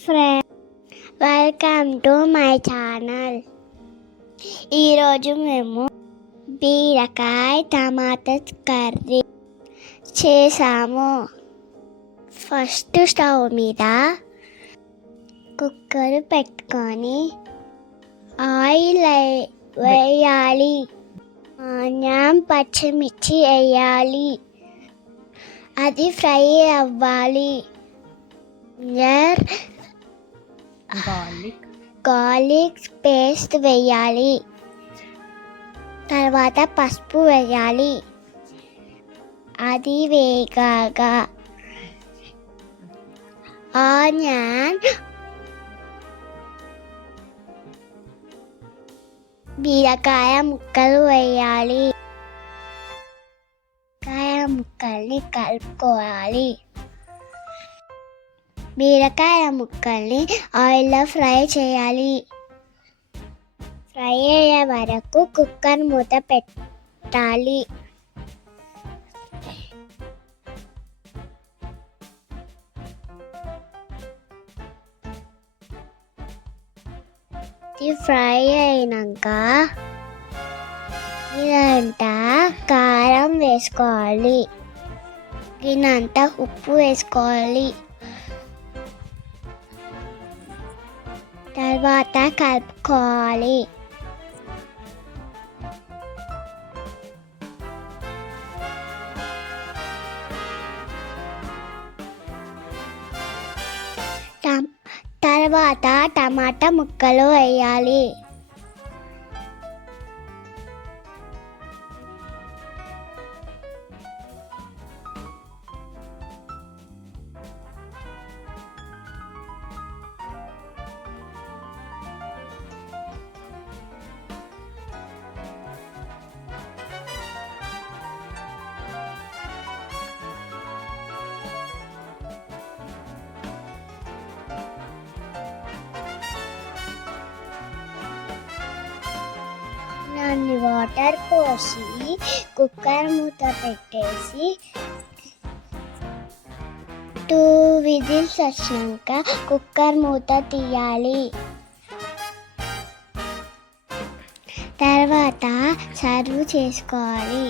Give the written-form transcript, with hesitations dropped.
Friends, welcome to my channel. ఈరోజు మేము బీరకాయ టమాటా కర్రీ చేసాము. ఫస్ట్ స్టవ్ మీద కుక్కర్ పెట్టుకొని ఆయిల్ వేయాలి. ఆనియన్ పచ్చిమిర్చి వేయాలి. అది ఫ్రై అవ్వాలి. గార్లిక్ పేస్ట్ వేయాలి. తర్వాత పసుపు వేయాలి. అది వేగాక ఆనియన్ బీరకాయ ముక్కలు వేయాలి. ముక్కల్ని కలుపుకోవాలి. బీరకాయ ముక్కల్ని ఆయిల్లో ఫ్రై చేయాలి. ఫ్రై అయ్యే వరకు కుక్కర్ మూత పెట్టాలి. ఫ్రై అయినాక ఇదంతా కారం వేసుకోవాలి. గిన్నంత ఉప్పు వేసుకోవాలి. తర్వాత కలుపుకోవాలి. తర్వాత టమాటా ముక్కలు వేయాలి. దాన్ని వాటర్ పోసి కుక్కర్ మూత పెట్టేసి 2 విజిల్స్ వచ్చినాక కుక్కర్ మూత తీయాలి. తర్వాత సర్వ్ చేసుకోవాలి.